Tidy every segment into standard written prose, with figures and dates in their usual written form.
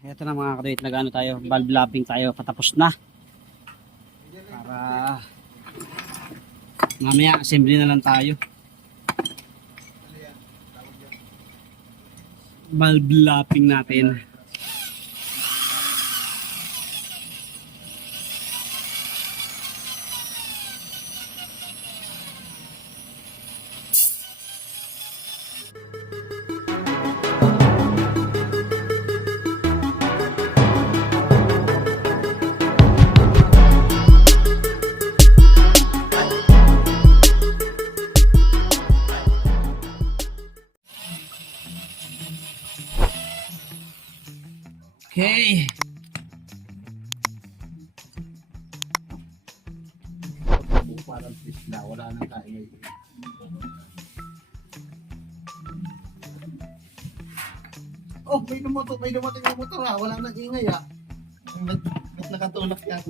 Ito na mga kaduyit, nag-ano tayo, valve lapping tayo, patapos na. Para mamaya assembly na lang tayo. Valve lapping natin. Okay. Parang pisla, wala nang kain. Oh, may dumating yung motor ha. Wala nang ingay ha. Ba't nakatulak yan?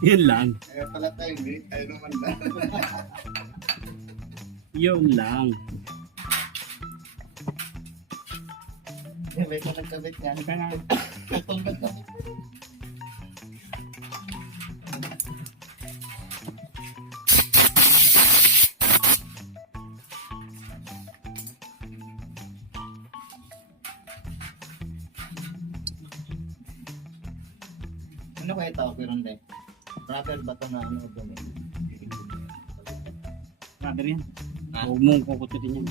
Yun lang. Kaya pala tayo eh. Tayo naman lang. Yun lang. May ka nagkabit yan. Katulad na. Ano kaya ito? Pironde? Rubber ba ito na ano doon? Rubber yan. Ah. Huwag mong kukututin yan.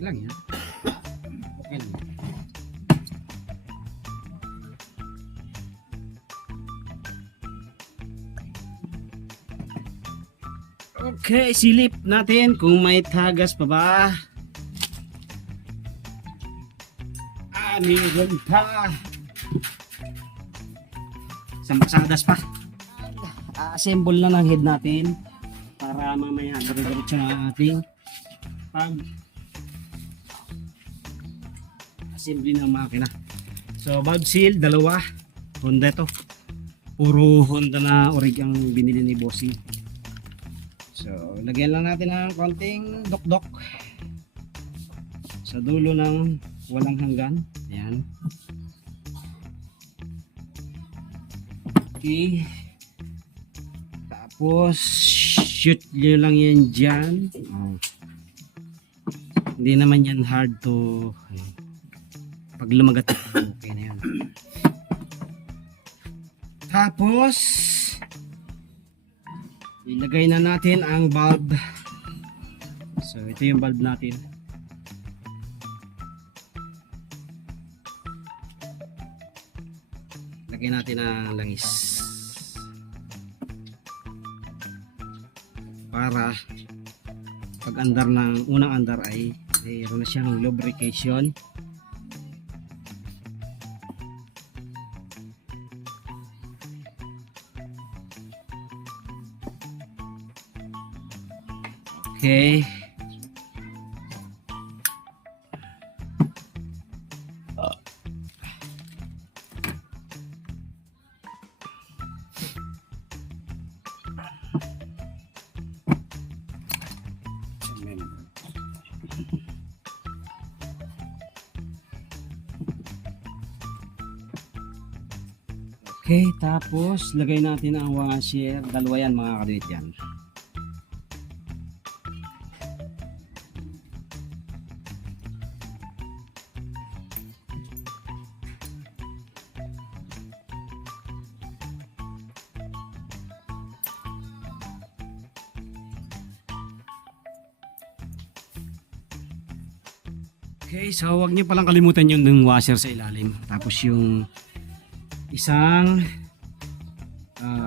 Lang yan. Okay lang. Okay, silip natin kung may tagas pa ba. Meron pa. Isang baksadas pa. Assemble na ng head natin para mamaya diretso na ating pag assembly ng makina. So valve seal, dalawa. Honda to. Puro Honda na orig ang binili ni Bossing. So lagyan lang natin ng konting dokdok sa dulo ng walang hanggan. Ayan. Okay. Tapos shoot nyo lang yan dyan. Oh. Hindi naman yan hard to pag lumagat okay na yan. Tapos ilagay na natin ang bulb. So ito yung bulb natin. Lagyan natin ang langis para pag andar ng unang andar ay mayroon na siyang lubrication. Okay. Okay, tapos lagay natin ang washer. Dalawa yan mga kaduyit yan. Okay, so huwag niyo palang kalimutan yung washer sa ilalim. Tapos yung isang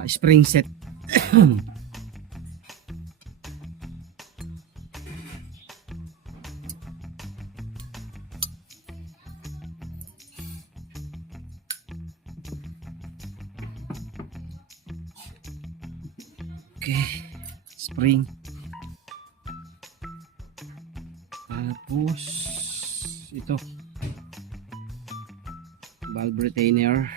spring set. Okay, spring. Tapos ito valve retainer.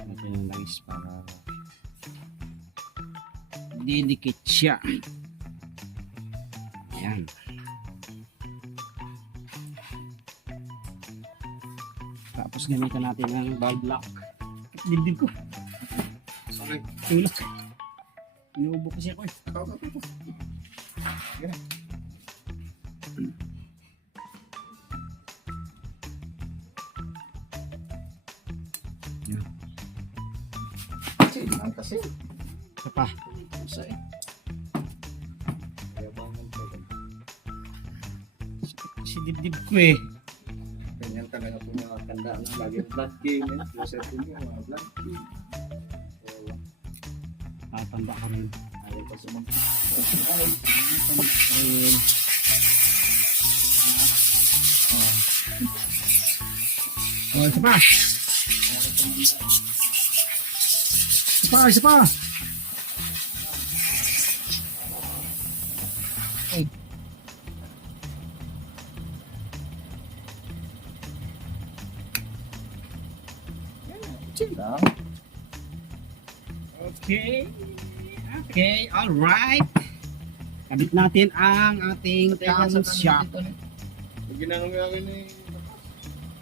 Natin yung langis para didikit siya. Ayan. Tapos gamitan natin ng valve lock. Dibdib ko. Sakit. Tulak. Inuubo kasi ako eh. Yan. Yan. Kasi. Isa pa. Isa eh. Si dibdib ko eh. Ganyan talaga po mga tanda na lagi blood game. Closer po mo mga blood game. Tatanda ka rin. Ayaw pa sumang. Tatanda ka rin. Oh, isa pa. Isa pa. Chill lang. Okay. Okay, alright. Kabit natin ang ating camshaft. Pag ginanong gawin ni...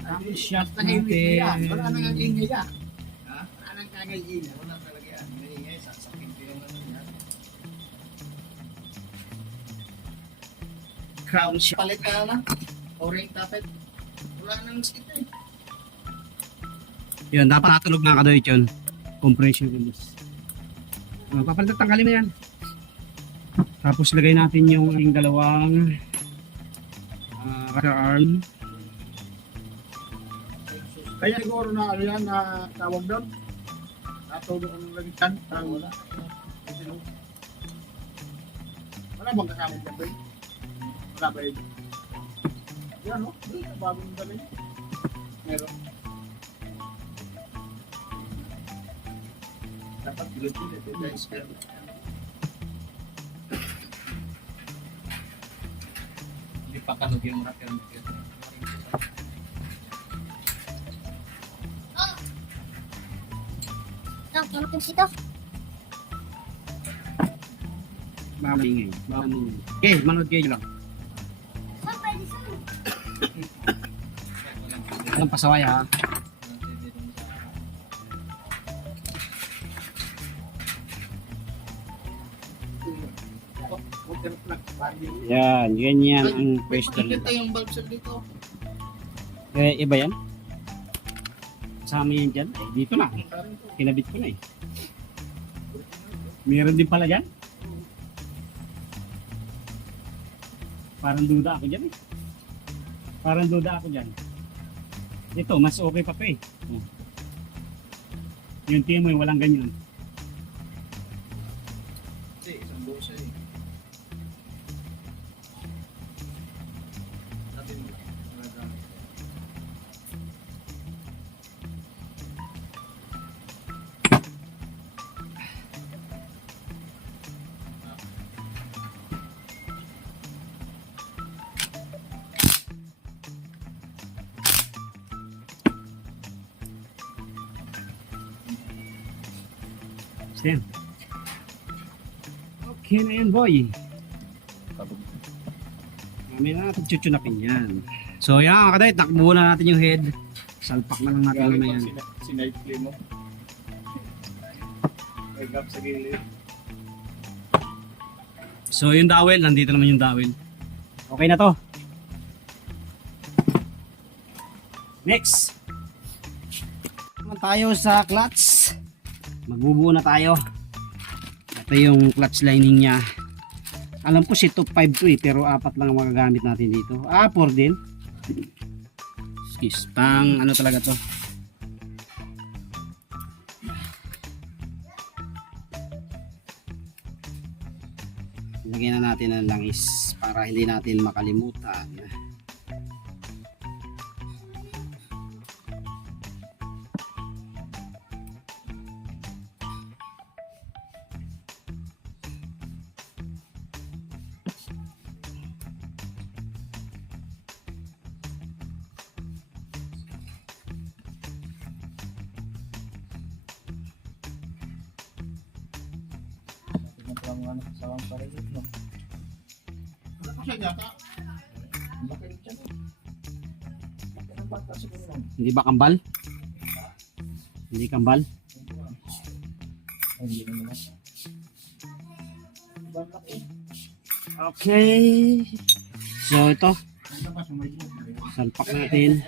Camshaft Tahimik yan. natin. Wala nang ingay yan. Ha? Wala nang kagay-ingay. Wala talaga yan. May ingay. Sasakin ko yung ano yan. Camshaft. Palit ka na. O-ring tapet. Wala nang skip eh. Yun, dapat natulog na kadoy yun. Compression release. Papalitan, tanggalin mo yan. Tapos lagay natin yung ating dalawang rocker arm. Kaya siguro na ano yan na tawag doon. Natulog ang lagitan. Wala. Wala bang kasama dyan ba? Wala ba yun? Yan o. Bagong dali. Meron. Dapat pilit-pilit. Guys, meron. Hindi pa kanog yung rocker. Ano sito? Mamingay. Mamingay. Okay, manood kayo lang. Saan pwede saan? Walang pasaway ha. Yan, ganyan ang pwesto nila. Ito yung bulb seal dito. Eh, iba yan? Kasama yan dyan? Eh, dito na. Kinabit ko na eh. Meron din pala dyan? Parang duda ako dyan eh. Parang duda ako dyan. Ito, mas okay pa eh. Oh. Yung tingin mo yung walang ganyan. Hindi, isang buo siya eh. Sabi mo, magagamit. Stand. Okay na yan boy. Mamaya na natin chuchunapin yan. So yan mga kaday, takbo na natin yung head. Salpak na lang natin Galing naman yan. pag sinight play mo. May gap sa gilid. So yung dowel, nandito naman yung dowel. Okay na to. Next. Naman tayo sa clutch. Magbubuo na tayo. Ito yung clutch lining niya. Alam ko si top 5 to eh, pero 4 lang ang magagamit natin dito. 4 din. Excuse, pang ano talaga to. Lagyan na natin ng langis para hindi natin makalimutan. Sawang ano, sawang paligid, no? Ano pa siya yata? Ang laki rin siya, no? Laki ng bata siguro, no? Hindi ba kambal? Hindi kambal? Ay, hindi naman. Diba, ang laki? Okay. So ito, Ang labas, may ito. salpak natin.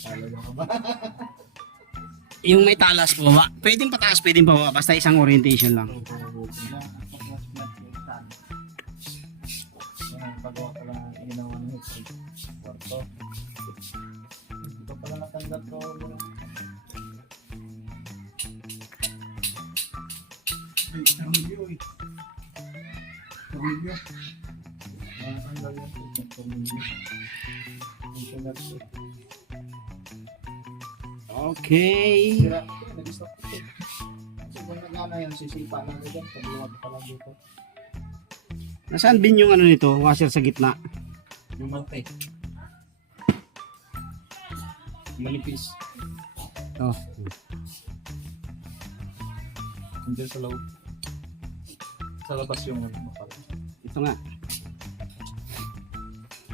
Talaga ka ba? Yung may talas po ba? Pwedeng pataas, pwedeng pababa. Basta isang orientation lang. Pagawa pa lang ang ginawa ng hit. Kwarto. Hindi pa pala natanggap to. Ay, isang video eh. Isang video. Natanggap yan. Isang video. Internet eh. Okay. Sira. Nag-stop ito. Kasi kung nagana yan, sisipa lang na dyan. Pagluwag pa lang dito. Nasaan bin yung ano nito? Washer sa gitna. Yung mante. Manipis. Oh. Nandiyan sa loob. Sa labas yung ano makal. Ito nga.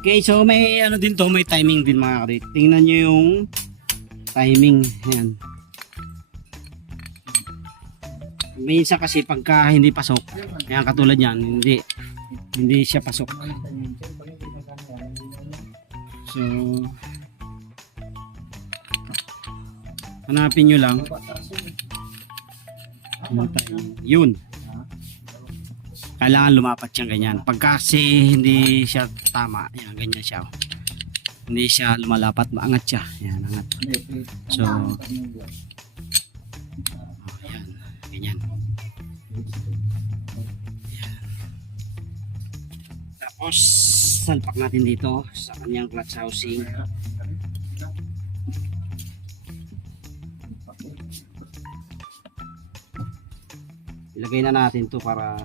Okay, so may ano din to, may timing din mga kadit. Tingnan nyo yung timing. Ayan. Minsan kasi pagka hindi pasok, ayan katulad yan, hindi siya pasok. So, hanapin nyo lang yung timing. Yun. Kailangan lumapat siyang ganyan. Pagka kasi hindi siya tama, yan, ganyan siya. Hindi siya lumalapat, maangat siya. Yan, angat. So, yan, ganyan. Yan. Tapos, salpak natin dito sa kanyang clutch housing. Ilagay na natin to para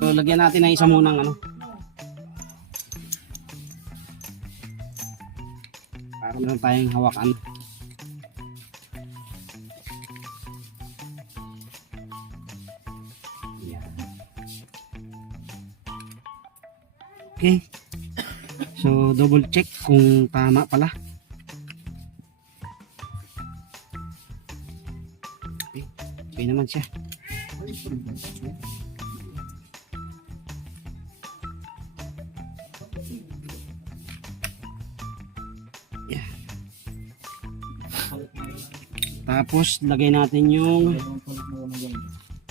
so, lagyan natin ng isa munang ano para meron tayong hawakan. Yan. Okay, so double check kung tama pala. Okay naman siya. Yeah. Tapos lagay natin yung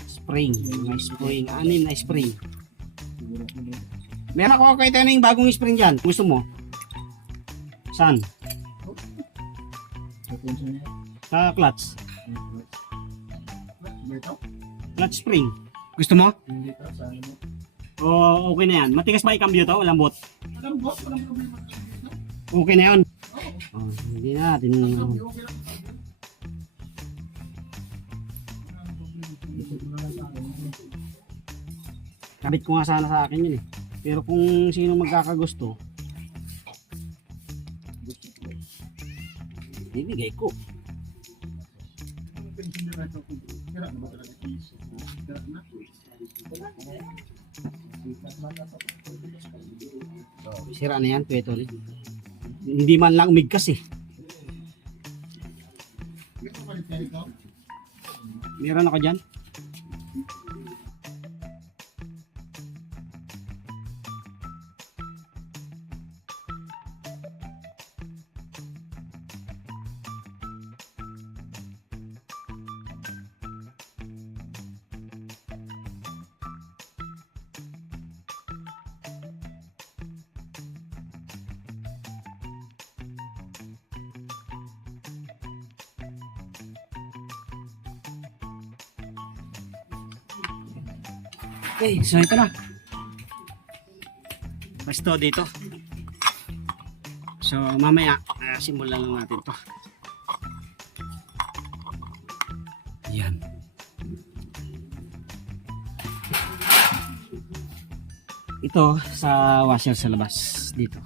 spring. Yung spring. Anim na spring. Meron ako kahit ano yung bagong spring dyan. Gusto mo? Saan? Sa clutch. Clutch spring. Gusto mo? O okay na yan. Matigas ba i-cambio to? Lambot? Okay na yun. Oh, hindi natin. Kabit ko nga sana sa akin yun eh. Pero kung sino magkakagusto, ibigay ko. Sira na yan, pwede ulit. Hindi man lang umigkas eh. Meron ako dyan. Okay, so ito na. Basta dito. So mamaya, simulan lang natin to. Yan. ito sa washer sa labas dito.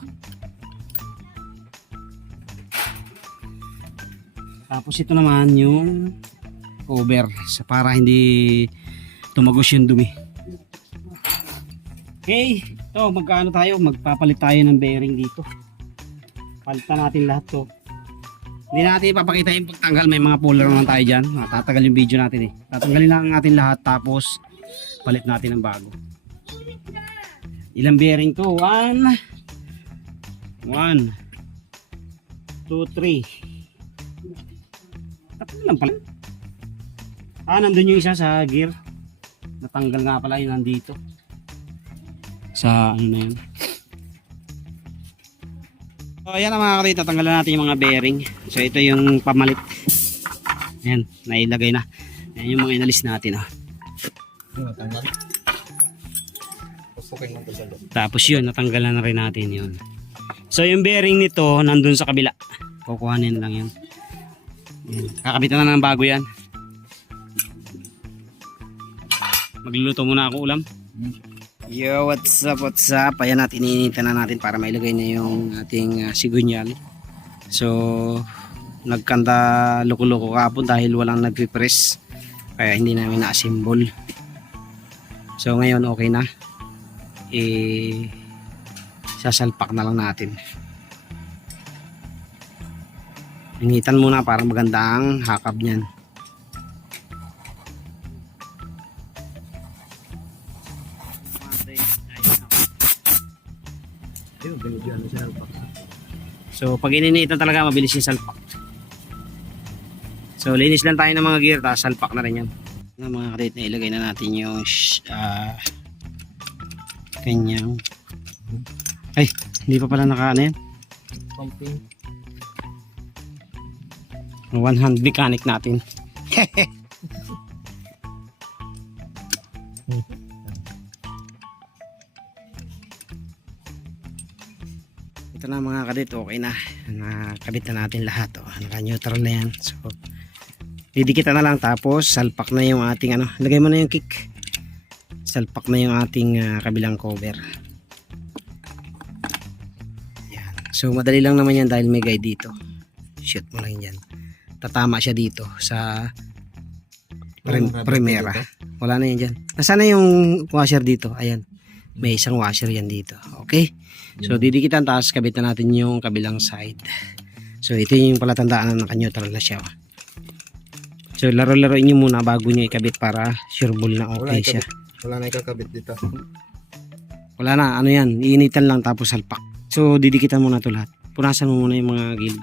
Tapos ito naman yung cover sa para hindi tumagos yung dumi. Okay, ito magkaano tayo, magpapalit tayo ng bearing dito. Palitan natin lahat to. Hindi natin ipapakita yung pagtanggal, may mga puller naman tayo dyan. Tatagal yung video natin eh. Tatanggalin lang natin lahat tapos palit natin ng bago. Ilang bearing to? 1 2 3 tatlo lang pala. Nandun yung isa sa gear. Natanggal nga pala yun nandito. Sa ano na yun. So ayan mga kapatid, tatanggalan natin yung mga bearing. So ito yung pamalit. Ayan, nailagay na. Ayan yung mga inalis natin. Tapos yun, natanggalan na rin natin yun. So yung bearing nito, nandun sa kabila. Kukuhanin lang yun. Ayan. Kakabitan na ng bago yan. Magluluto muna ako ulam. Yo, what's up, what's up? Ayan natin, iniinitan na natin para mailagay na yung ating sigunyal. So, nagkanta loko-loko kapon dahil walang nagpipress. Kaya hindi namin na-assemble. So, ngayon okay na. Sasalpak na lang natin. Initan muna para maganda ang hakab niyan. So pag ininitan talaga mabilis yung salpak. So linis lang tayo ng mga gear tapos salpak na rin yan. Ng mga kadit na ilagay na natin yung kanyang ay hindi pa pala naka ano yan. Pumping. One hand mechanic natin. Ito na mga kadit, okay na. Nakabit na natin lahat. Naka-neutral na yan. So, didikitan na lang tapos salpak na yung ating ano. Lagay mo na yung kick. Salpak na yung ating kabilang cover. Yan. So, madali lang naman yan dahil may guide dito. Shoot mo lang yan. Tatama siya dito sa primera. Wala na yan dyan. Nasaan na yung washer dito? Ayan. May isang washer yan dito. Okay? So, didikitan tapos kabit na natin yung kabilang side. So, ito yung palatandaan na naka-neutral na siya. So, laro-laroin nyo muna bago nyo ikabit para sure ball na okay siya. Wala na ikakabit dito. Wala na. Ano yan? Iinitan lang tapos salpak. So, didikitan muna ito lahat. Punasan mo muna yung mga gilid.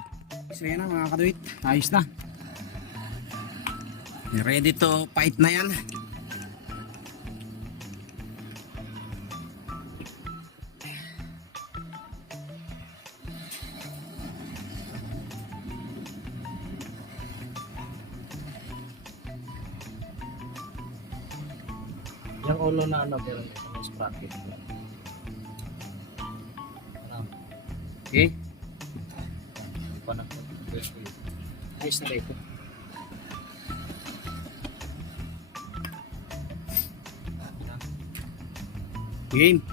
So, yan na mga kaduit. Ayos na. Ready to fight na yan. Yung ulo na ano, pero may sprocket. Okay? Panak. Ayos na ito. Game.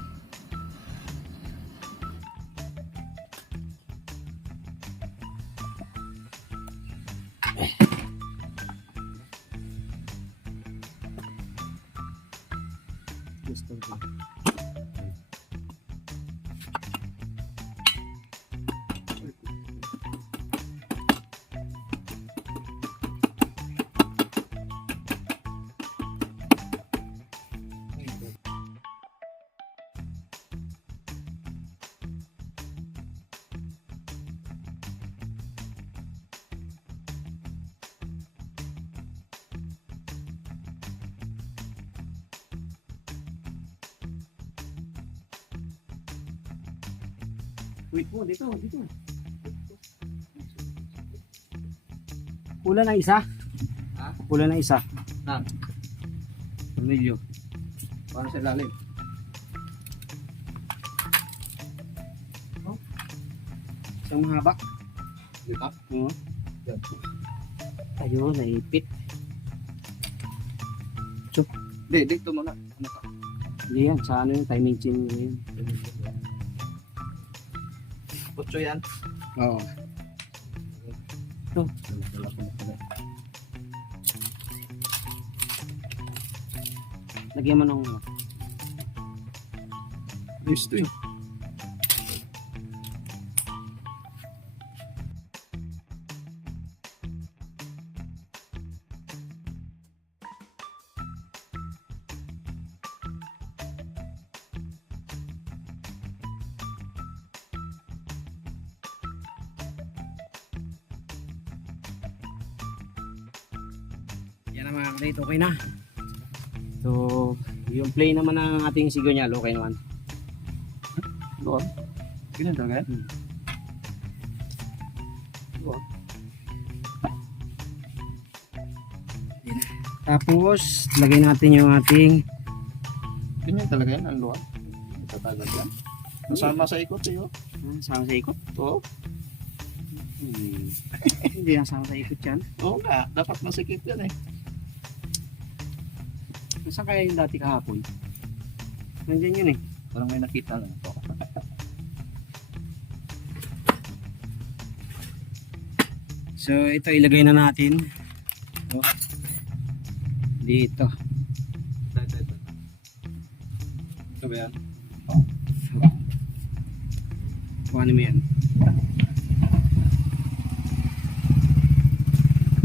Gusto ko. Wait mo, dito. Pula na isa. Ha? Pula na isa. Na. Medyo. Paano sa lalim? Isang mahaba. Dito? Oo. Yan. Ayun, naipit. Hindi, dito muna. Ano ka? Hindi yan, sa ano yung timing chain yun. Putso yan. Oo. Ito. Lagyan mo ng Gusto eh. yan na mga kadate, okay na. So, yung play naman ng ating sigonyal, okay naman. Doon. Ganyan talaga yan? Tapos, lagay natin yung ating Ganyan talaga yan, ang luwan. Tatagal yan. Nasama sa ikot eh, oh. sama sa ikot. Oo. Hindi nasama sa ikot yan. Oo nga, dapat masikip yan eh. Saan kaya yung dati kahapon? Nandyan yun eh. Parang may nakita lang ito. So, ito ilagay na natin. Oh. Dito. Ito ba yan? Kung ano mo yan.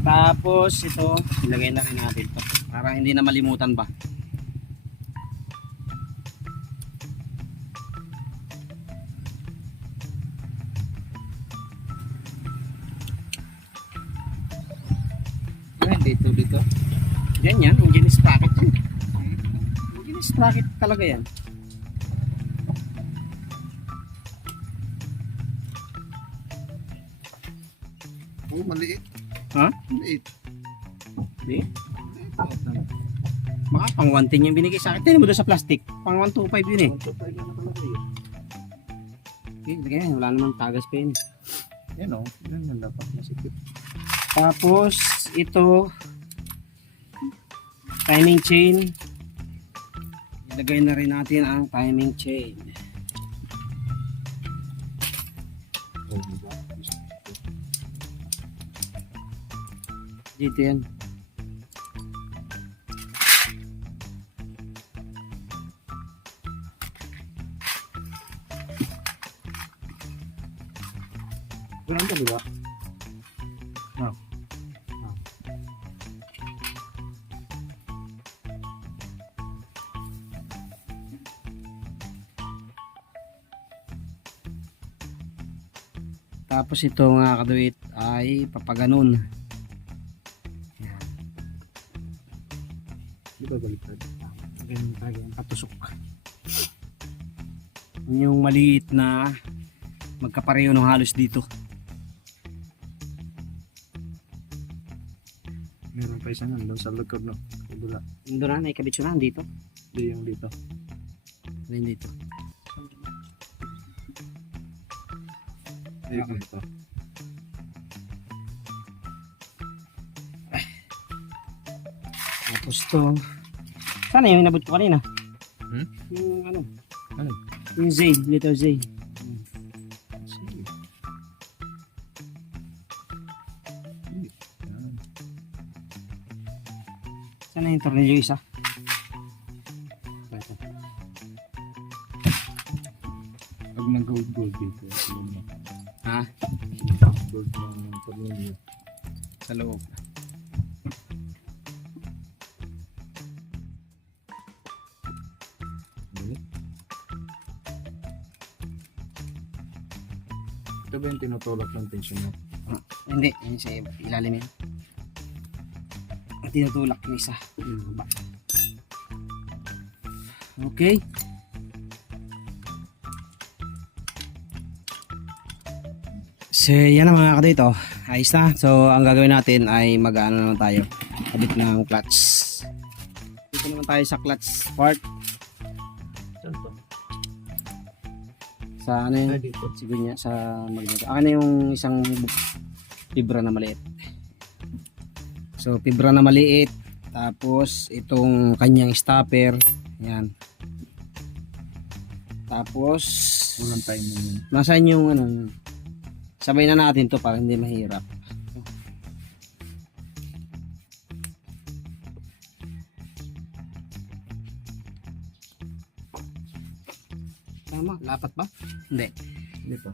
Tapos, ito, ilagay na rin natin to. Para hindi na malimutan ba. Yan, dito. Yan yan, engine sprocket yan. Engine sprocket talaga yan. Oo, maliit. Ha? Maliit. Hindi. Baka pang 110 yung binigay sa akin. Tinan mo doon sa plastic. Pang 125 yun eh. Okay, lagyan yan. Wala namang tagas pa yun. Yan o, yan ang dapat masikip. Tapos, ito, timing chain. Ilagay na rin natin ang timing chain. Dito yan. Ganun to, di ba? Tapos ito nga kaduit ay papaganon. Yan. Di ba baliktad? Ganun talaga yan, patusok. Yung maliit na magkapareho ng halos dito. Meron pa isang doon sa likod, no? Kabila. Yung doon na, ikabit yun na dito. Di yung dito. Ayun dito. Di yung dito. Tapos to. Sana yung inabot ko kanina? Hmm? Yung ano? Ano? Yung Z, letter Z. Sige. Yan. Sana yung tornilyo isa? Ito. Pag nag-gold dito, yun na. Ha? Gold ng pag-gold. Sa loob. Ito ba yung tinutulak ng tension mo? Hindi, yun sa ilalim yan. Ang tinutulak yung isa. Yung baba. Okay. So yan na mga kadito. Ayos na. So ang gagawin natin ay mag-ano naman tayo. Kabit ng clutch. Dito naman tayo sa clutch part. Saan to? Sa ano yun? Dito. Siguro niya sa magneto. Ano yung isang fibra na maliit. So fibra na maliit. Tapos itong kanyang stopper. Yan. Tapos, Walang time mo yun. nasaan yung ano, sabay na natin to para hindi mahirap. Tama, lapat ba? Hindi. Hindi pa.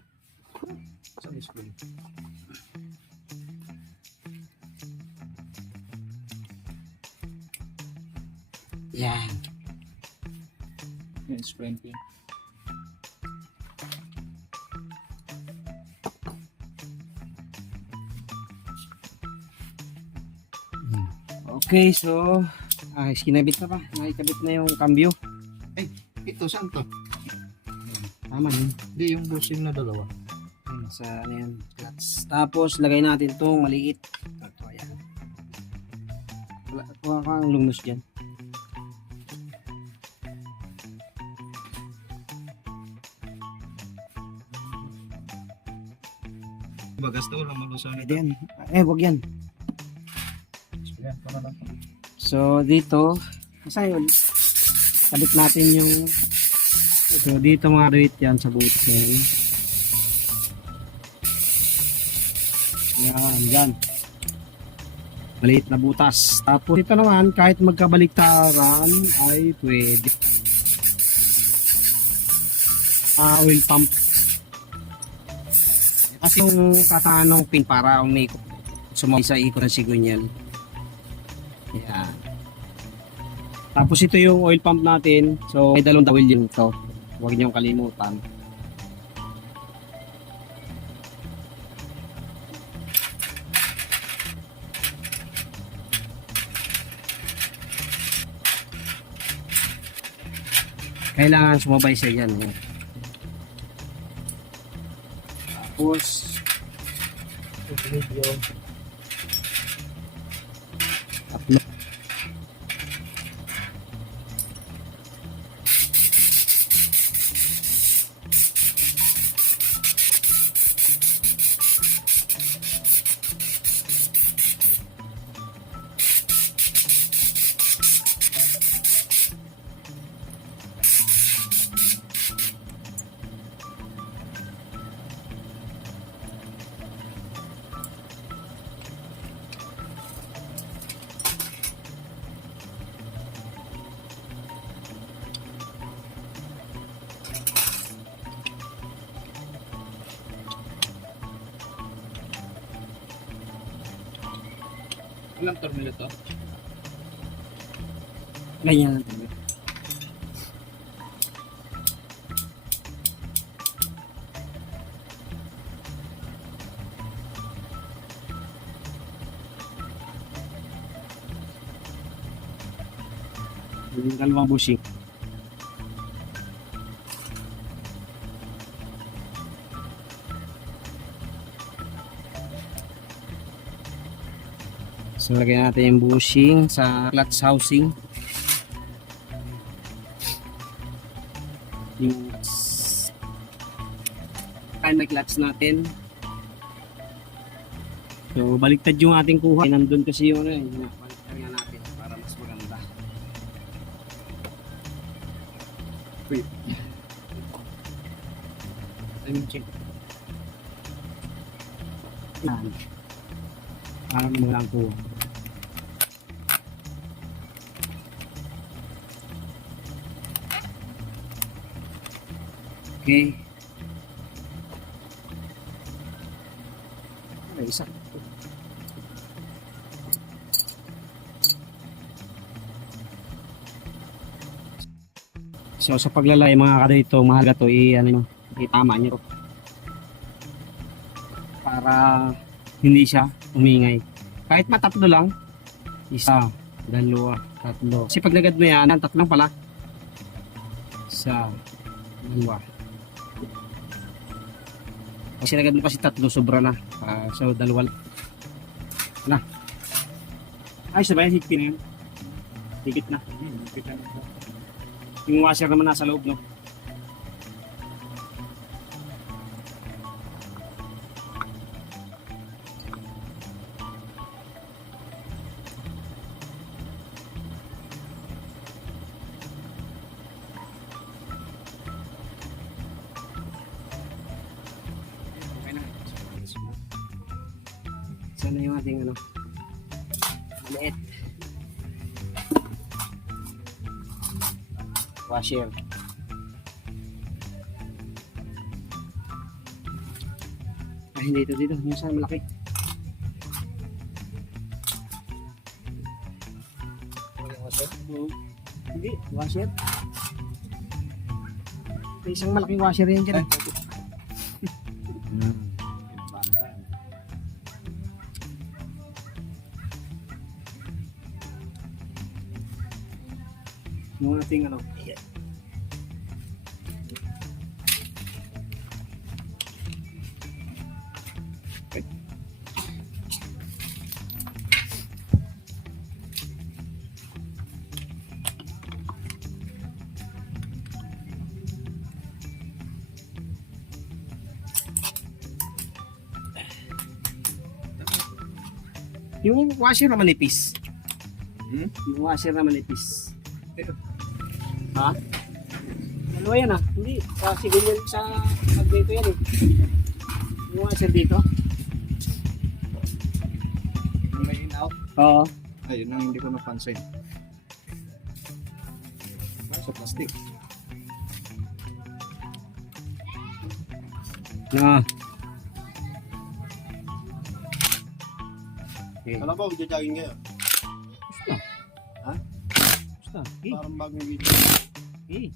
Sa school. Yan. Yan, sprinting. Okay, so kinabit na pa. Nakikabit na yung cambio. Ito, saan to? Tama yun. Hindi, yung busing na dalawa. Yun, sa ano yan, clutch. Tapos lagay natin tong maliit. Ito, ayan. Kuha kang lumnos dyan. Bagas to, walang malusang Pwede yan. Wag yan. Yan, para lang. So, dito, kasi yun, kabit natin yung, so, dito mga duit yan sa button. Yan, dyan. Maliit na butas. Tapos, dito naman, kahit magkabaliktaran, ay pwede. Oil pump. Kasi yung katanong pin para umikot, sumabay sa ikot ng sigunyan. Yan. Tapos ito yung oil pump natin. So may dalawang oil din ito. Huwag niyong kalimutan. Kailangan sumabay siya dyan. Tapos tatlo. Ilang tornilyo to? Ganyan lang. Yung dalawang bushing. So lagyan natin yung bushing sa clutch housing. Yung time clutch natin. So baliktad yung ating kuha. Nandun kasi yung ano eh. Baliktad nga natin para mas maganda. Wait. Time check. Yan. Parang mga kuha. Okay. Ay, isa. So sa paglalay mga kadito, mahalaga to ano itama nyo para hindi siya umingay. Kahit matatlo lang, isa, dalawa, tatlo. Kasi pag nagad mo yan, tatlong pala. Isa, dalawa. Kasi nagad mo kasi tatlo, sobra na. So dalawa lang. Na. Ay, sabay, higpit na yun. Higpit na. Higpit na. Yung washer naman nasa loob, no? ating ano, maliit. Washer. Ah, hindi ito dito. Yung sa malaki. Oo. Hindi, washer. May isang malaking washer yan dyan. Yung ating ano. Yung washer na manipis. Yung washer na manipis. Ha? Dalawa yan ah. Hindi. Sa civilian sa dito yan eh. Yung washer dito. Yung may in-out. Oo. Ayun ang hindi ko napansin. Sa plastic. Na. Okay. Alam ba, magja-jogging kayo? Basta. Ha? Basta. Eh. Parang bagong video. Eh.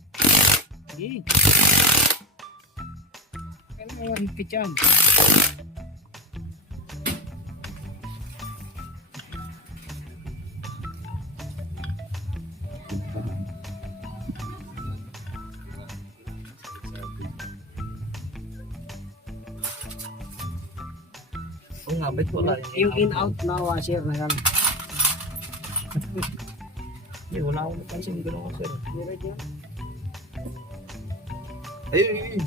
Eh. Kaya mga higpit yan. Oo nga, ba't wala Yung in-out na washer na yan. Hindi, wala akong napansin. Gano'n ko, sir. Meron yan. Ayun, ayun.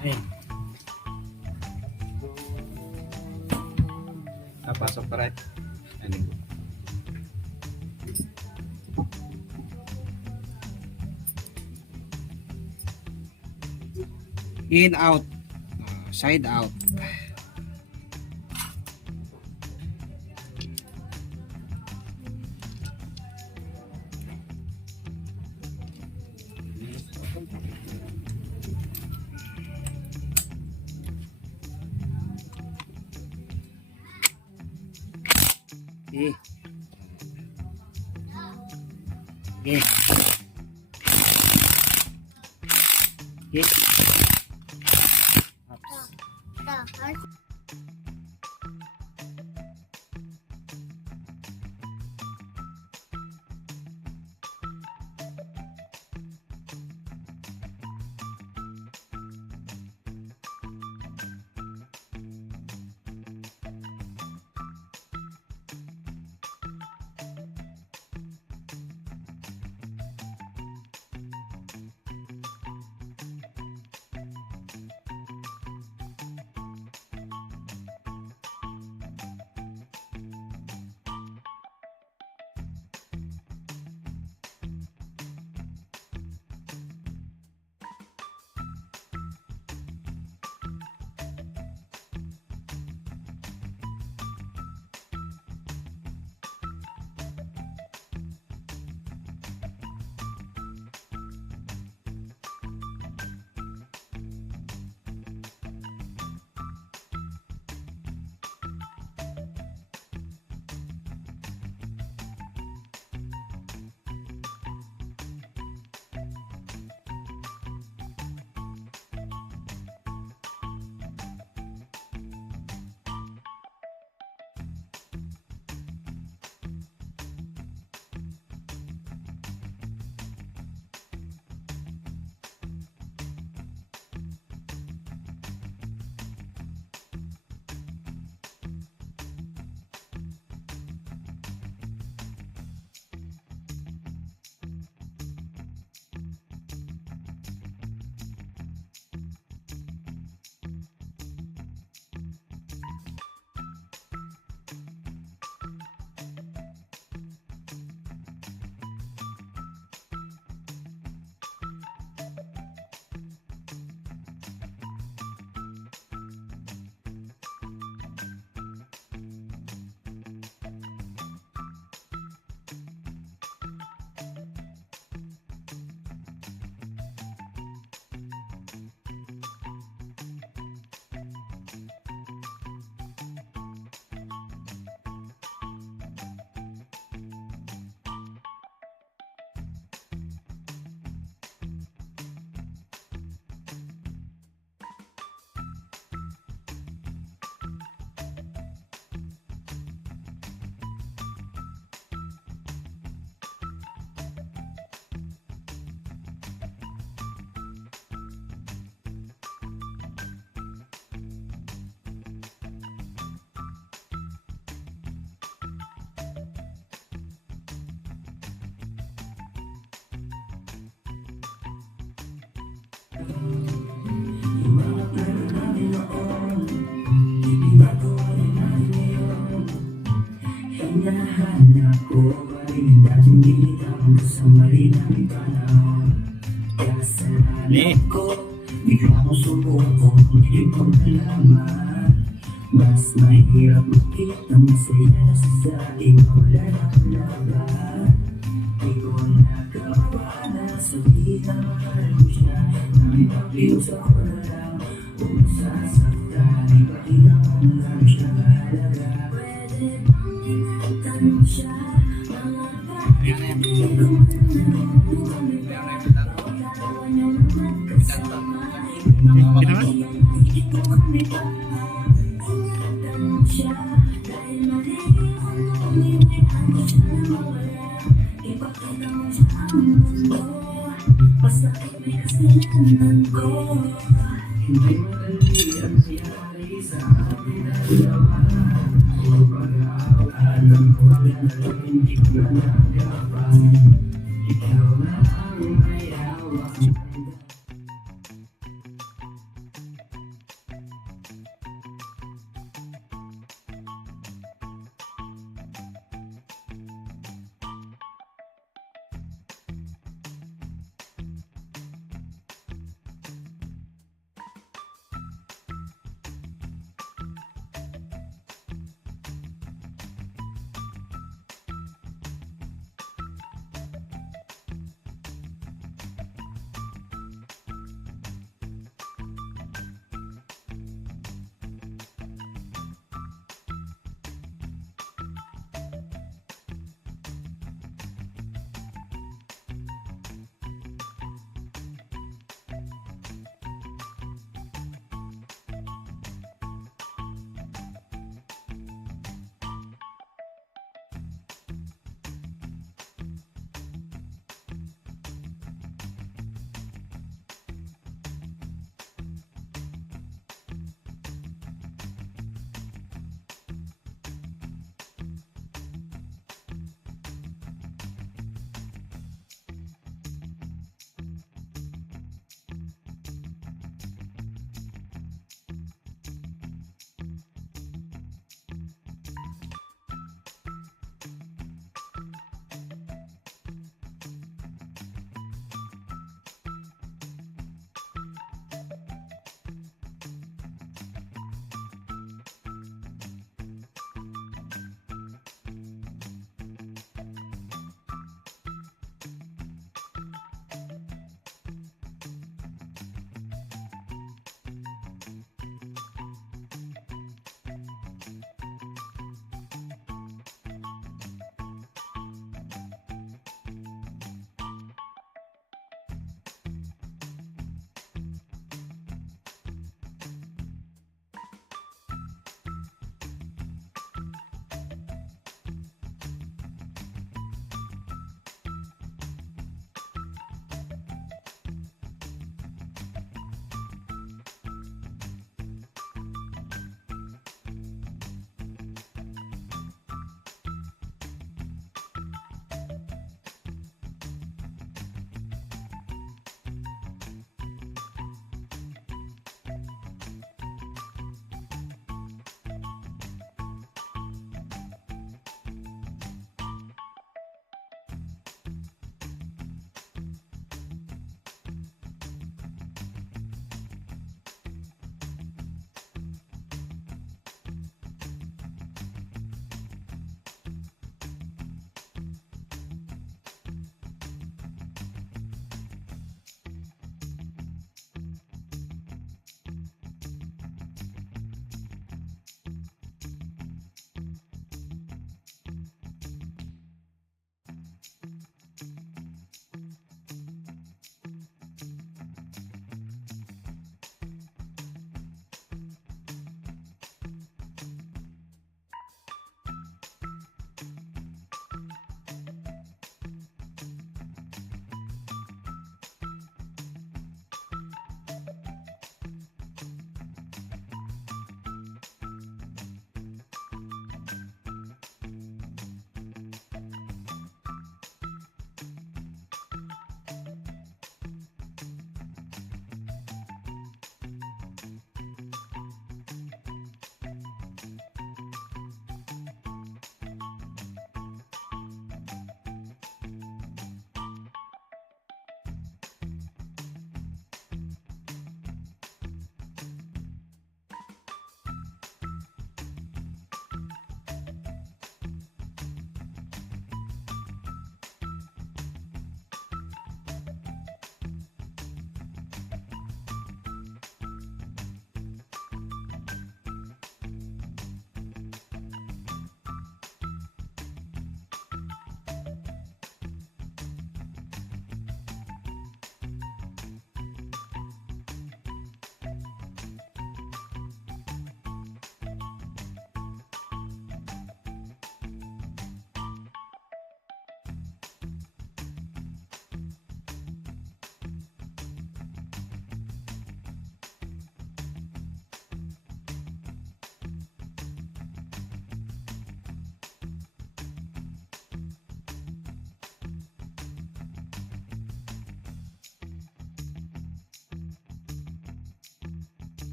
Ayun. Pasok pa rin. Ano? In, out. Side out. Okay. Okay. Okay. Ups. Ali. Mas mahirap makita masaya sa iyo, wala na kalaban. Di ko nagawa na sabihin na mahal ko siya, nang ipakiusap ko na lang kung masasaktan, ipakita ko na lang siya mahalaga. Pwede bang ingatan mo siya, mga bakit hindi ko Masakit may kasalanan ko. Hindi madali ang siyari sa ating dalawa. Kung pag-aawalan ko na lang hindi ko na nagapan. Ikaw na ang may hawak.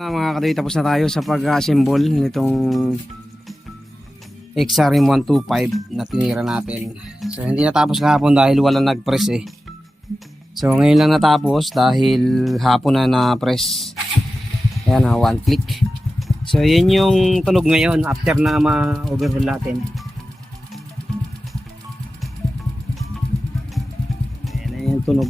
Mga kadoy, tapos na tayo sa pag-assemble nitong XRM 125 na tinira natin. So hindi natapos kahapon dahil walang nag-press eh. So ngayon lang natapos dahil hapon na na-press. Ayan na, one click. So yun yung tunog ngayon after na ma-overhaul natin. Ayan na yung tunog.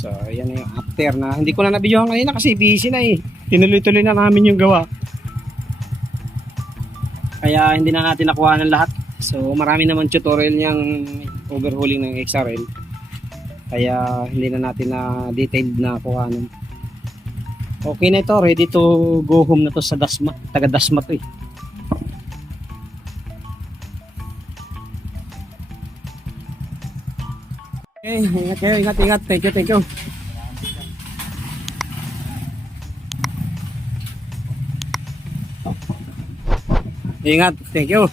So, ayan na yung after na. Hindi ko na nabidyohan kanina kasi busy na eh. Tinuloy-tuloy na namin yung gawa. Kaya hindi na natin nakuha ng lahat. So, marami naman tutorial niyang overhauling ng XRL. Kaya hindi na natin na detailed na kuhanan. Okay na ito. Ready to go home na to sa Dasma. Taga Dasma to eh. Okay, ingat kayo, ingat. Thank you. Ingat, thank you.